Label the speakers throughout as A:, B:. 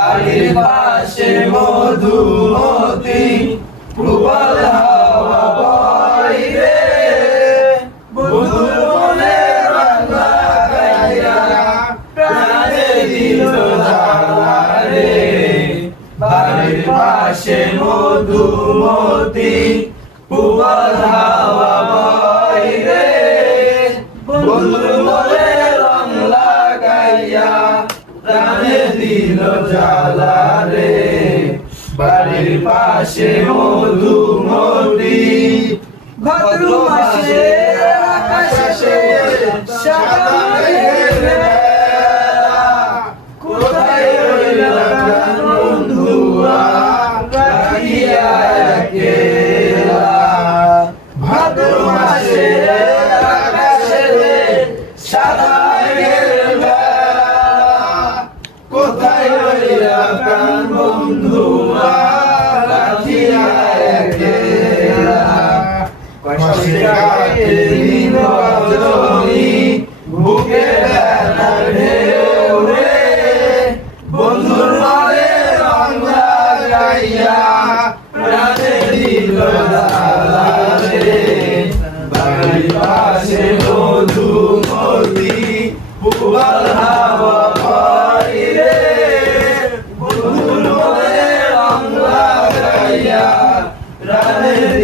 A: বাড়ির পাশে মধুমতি প্রবল হাওয়া বয় রে। বন্ধুর মনে রঙ লাগাইয়া প্রাণে দিল পাশে মধুমতি প্রবল হাওয়া বয় রে। জ্বালা রে বাড়ির পাশে মধুমতি ভাদ্র মাসে আকাশে সাদা বন্ধুয়া রাখিয়া একেলা। কষ্টে কাটে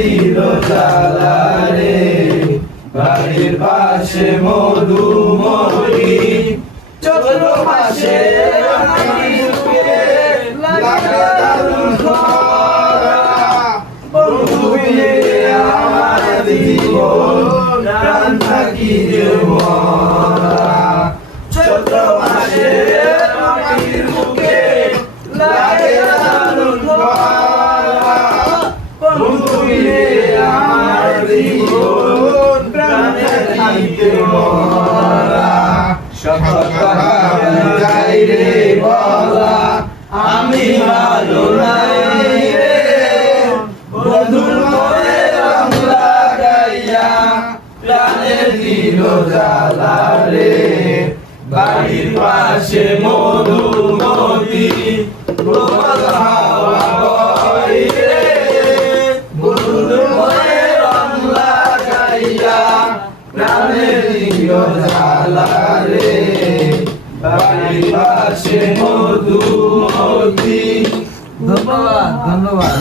A: দিল রে। বাড়ির পাশে মধুমতি চৈত্র মাসে আমি ভালো নাই রে বন্ধুর মনে রং লাগাইয়া প্রাণে দিল জ্বালা রে বাড়ির পাশে মধুমতি জ্বালা রে বাড়ির পাশে মধুমতি।
B: ধন্যবাদ ধন্যবাদ।